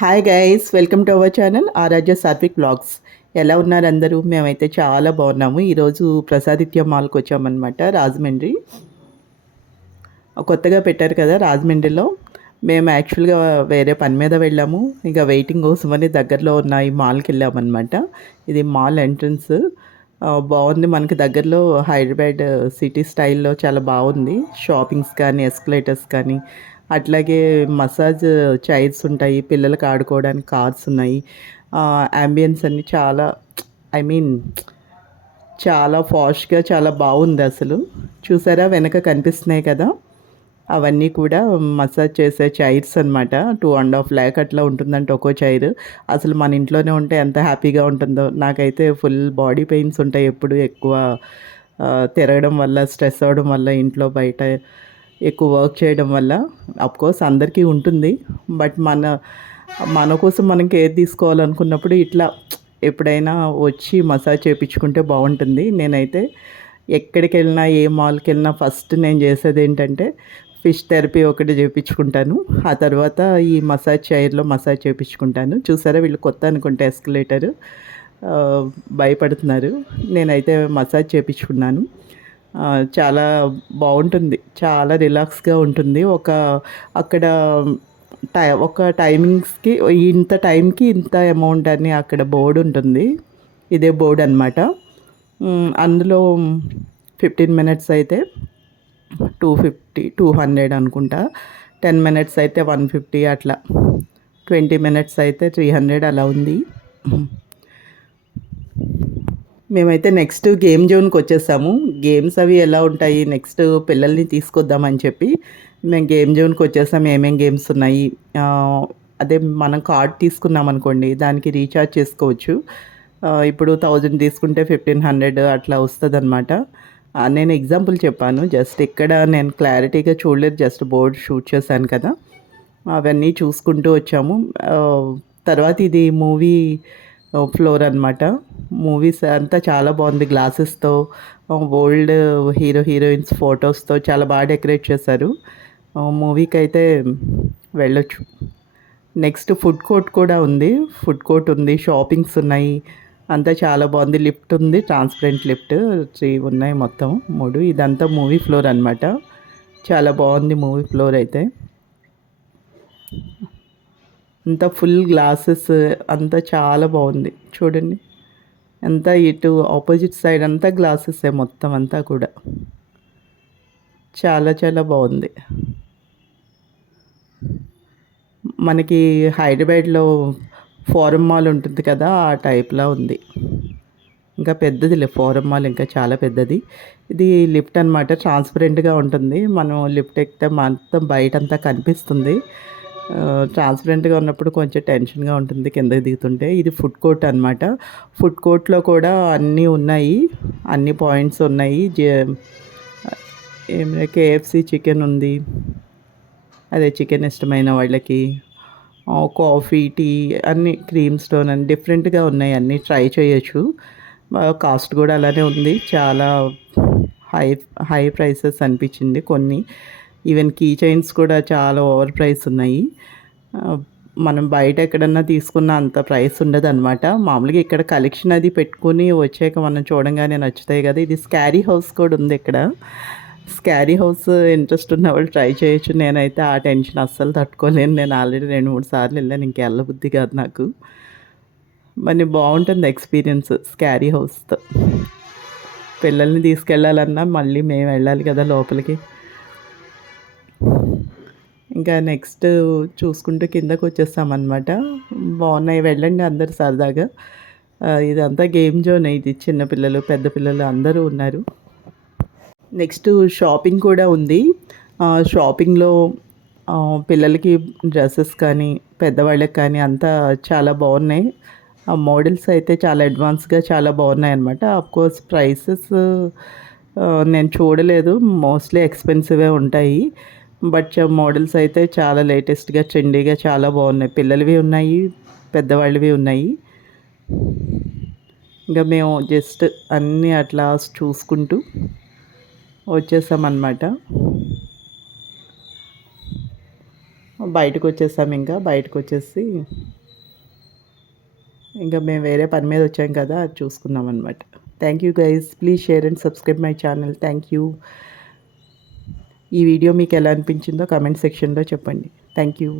Hi guys, welcome to our channel Aaradhya Satvik vlogs. ఎలా ఉన్నారు అందరూ? మేమైతే చాలా బాగున్నాము. ఈరోజు ప్రసాదిత్య మాల్కి వచ్చామన్నమాట, రాజమండ్రి. కొత్తగా పెట్టారు కదా రాజమండ్రిలో. మేము యాక్చువల్గా వేరే పని మీద వెళ్ళాము. ఇక వెయిటింగ్ కోసమని దగ్గరలో ఉన్న ఈ మాల్కి వెళ్ళామన్నమాట. ఇది మాల్ ఎంట్రన్స్. బాగుంది. మనకి దగ్గరలో హైదరాబాద్ సిటీ స్టైల్లో చాలా బాగుంది. షాపింగ్స్ కానీ, ఎస్కలేటర్స్ కానీ, అట్లాగే మసాజ్ చైర్స్ ఉంటాయి, పిల్లలకి ఆడుకోవడానికి కార్స్ ఉన్నాయి. యాంబియన్స్ అన్నీ చాలా, ఐ మీన్, చాలా ఫాష్గా చాలా బాగుంది అసలు. చూసారా వెనక కనిపిస్తున్నాయి కదా, అవన్నీ కూడా మసాజ్ చేసే చైర్స్ అనమాట. 2.5 lakh అట్లా ఉంటుందంటే ఒక్కో చైర్. అసలు మన ఇంట్లోనే ఉంటే ఎంత హ్యాపీగా ఉంటుందో. నాకైతే ఫుల్ బాడీ పెయిన్స్ ఉంటాయి ఎప్పుడు ఎక్కువ తిరగడం వల్ల, స్ట్రెస్ అవ్వడం వల్ల, ఇంట్లో బయట ఎక్కువ వర్క్ చేయడం వల్ల. అఫ్కోర్స్ అందరికీ ఉంటుంది, బట్ మన మన కోసం మనం కేర్ తీసుకోవాలనుకున్నప్పుడు ఇట్లా ఎప్పుడైనా వచ్చి మసాజ్ చేయించుకుంటే బాగుంటుంది. నేనైతే ఎక్కడికి వెళ్ళినా, ఏ మాల్కి వెళ్ళినా ఫస్ట్ నేను చేసేది ఏంటంటే ఫిష్ థెరపీ ఒకటి చేయించుకుంటాను. ఆ తర్వాత ఈ మసాజ్ చైర్లో మసాజ్ చేయించుకుంటాను. చూసారా వీళ్ళు కొత్త అనుకుంటే ఎస్కలేటర్, భయపడుతున్నారు. నేనైతే మసాజ్ చేయించుకున్నాను. చాలా బాగుంటుంది, చాలా రిలాక్స్గా ఉంటుంది. అక్కడ ఒక టైమింగ్స్కి, ఇంత టైంకి ఇంత అమౌంట్ అని అక్కడ బోర్డు ఉంటుంది. ఇదే బోర్డు అనమాట. అందులో 15 మినిట్స్ అయితే 250, 200 అనుకుంటా. 10 మినిట్స్ అయితే 150 అట్లా. 20 మినిట్స్ అయితే 300 అలా ఉంది. మేమైతే నెక్స్ట్ గేమ్ జోన్కి వచ్చేసాము. గేమ్స్ అవి ఎలా ఉంటాయి, నెక్స్ట్ పిల్లల్ని తీసుకొద్దామని చెప్పి మేము గేమ్ జోన్కి వచ్చేసాము. ఏమేమి గేమ్స్ ఉన్నాయి, అదే మనం కార్డ్ తీసుకున్నాం అనుకోండి, దానికి రీఛార్జ్ చేసుకోవచ్చు. ఇప్పుడు 1000 తీసుకుంటే 1500 అట్లా వస్తుంది అనమాట. నేను ఎగ్జాంపుల్ చెప్పాను జస్ట్. ఇక్కడ నేను క్లారిటీగా చూడలేదు, జస్ట్ బోర్డ్ షూట్ చేశాను కదా, అవన్నీ చూసుకుంటూ వచ్చాము. తర్వాత ఇది మూవీ ఫ్లోర్ అనమాట. మూవీస్ అంతా చాలా బాగుంది. గ్లాసెస్తో, ఓల్డ్ హీరో హీరోయిన్స్ ఫొటోస్తో చాలా బాగా డెకరేట్ చేశారు. మూవీకి అయితే వెళ్ళొచ్చు. నెక్స్ట్ ఫుడ్ కోర్ట్ కూడా ఉంది. ఫుడ్ కోర్ట్ ఉంది, షాపింగ్స్ ఉన్నాయి, అంతా చాలా బాగుంది. లిఫ్ట్ ఉంది, ట్రాన్స్పరెంట్ లిఫ్ట్ 3 ఉన్నాయి, మొత్తం 3. ఇదంతా మూవీ ఫ్లోర్ అనమాట. చాలా బాగుంది మూవీ ఫ్లోర్ అయితే. అంతా ఫుల్ గ్లాసెస్, అంతా చాలా బాగుంది. చూడండి, అంతా ఇటు ఆపోజిట్ సైడ్ అంతా గ్లాసెసే మొత్తం అంతా కూడా. చాలా చాలా బాగుంది. మనకి హైదరాబాద్లో ఫోరం మాల్ ఉంటుంది కదా, ఆ టైప్లా ఉంది. ఇంకా పెద్దదిలే ఫోరం మాల్, ఇంకా చాలా పెద్దది. ఇది లిఫ్ట్ అనమాట, ట్రాన్స్పరెంట్గా ఉంటుంది. మనం లిఫ్ట్ ఎక్కితే మొత్తం బయటంతా కనిపిస్తుంది. ట్రాన్స్పరెంట్గా ఉన్నప్పుడు కొంచెం టెన్షన్గా ఉంటుంది కిందకి దిగుతుంటే. ఇది ఫుడ్ కోర్ట్ అనమాట. ఫుడ్ కోర్ట్లో కూడా అన్నీ ఉన్నాయి, అన్ని పాయింట్స్ ఉన్నాయి. కేఎఫ్సి చికెన్ ఉంది, అదే చికెన్ ఇష్టమైన వాళ్ళకి. కాఫీ, టీ, అన్నీ క్రీమ్ స్టోన్ అని డిఫరెంట్గా ఉన్నాయి, అన్నీ ట్రై చేయొచ్చు. కాస్ట్ కూడా అలానే ఉంది. చాలా హై హై ప్రైసెస్ అనిపించింది కొన్ని. ఈవెన్ కీ చైన్స్ కూడా చాలా ఓవర్ ప్రైస్ ఉన్నాయి. మనం బయట ఎక్కడన్నా తీసుకున్న అంత ప్రైస్ ఉండదు అనమాట. మామూలుగా ఇక్కడ కలెక్షన్ అది పెట్టుకుని వచ్చాక మనం చూడంగానే నచ్చుతాయి కదా. ఇది స్కారీ హౌస్ కూడా ఉంది ఇక్కడ. స్కారీ హౌస్ ఇంట్రెస్ట్ ఉన్న వాళ్ళు ట్రై చేయొచ్చు. నేనైతే ఆ టెన్షన్ అస్సలు తట్టుకోలేను. నేను ఆల్రెడీ 2-3 సార్లు వెళ్ళాను, ఇంక వెళ్ళబుద్ధి కాదు నాకు. మరి బాగుంటుంది ఎక్స్పీరియన్స్ స్కారీ హౌస్తో. పిల్లల్ని తీసుకెళ్ళాలన్నా మళ్ళీ మేము వెళ్ళాలి కదా లోపలికి. ఇంకా నెక్స్ట్ చూసుకుంటూ కిందకు వచ్చేస్తామన్నమాట. బాగున్నాయి, వెళ్ళండి అందరు సరదాగా. ఇదంతా గేమ్ జోన్. ఇది చిన్నపిల్లలు, పెద్ద పిల్లలు అందరూ ఉన్నారు. నెక్స్ట్ షాపింగ్ కూడా ఉంది. షాపింగ్లో పిల్లలకి డ్రెస్సెస్ కానీ, పెద్దవాళ్ళకి కానీ అంతా చాలా బాగున్నాయి. మోడల్స్ అయితే చాలా అడ్వాన్స్గా చాలా బాగున్నాయి అన్నమాట. అఫ్కోర్స్ ప్రైసెస్ నేను చూడలేదు, మోస్ట్లీ ఎక్స్పెన్సివే ఉంటాయి. బట్ మోడల్స్ అయితే చాలా లేటెస్ట్గా, ట్రెండీగా చాలా బాగున్నాయి. పిల్లలవి ఉన్నాయి, పెద్దవాళ్ళవి ఉన్నాయి. ఇంకా మేము జస్ట్ అన్నీ అట్లా చూసుకుంటూ వచ్చేసామన్నమాట. బయటకొచ్చేసాం ఇంకా. బయటకొచ్చేసి ఇంకా మేము వేరే పని మీద వచ్చాం కదా! అది చూసుకున్నామనమాట. Thank you guys. Please share and subscribe my channel. Thank you. ఈ వీడియో మీకు ఎలా అనిపించిందో కామెంట్ సెక్షన్‌లో చెప్పండి. Thank you.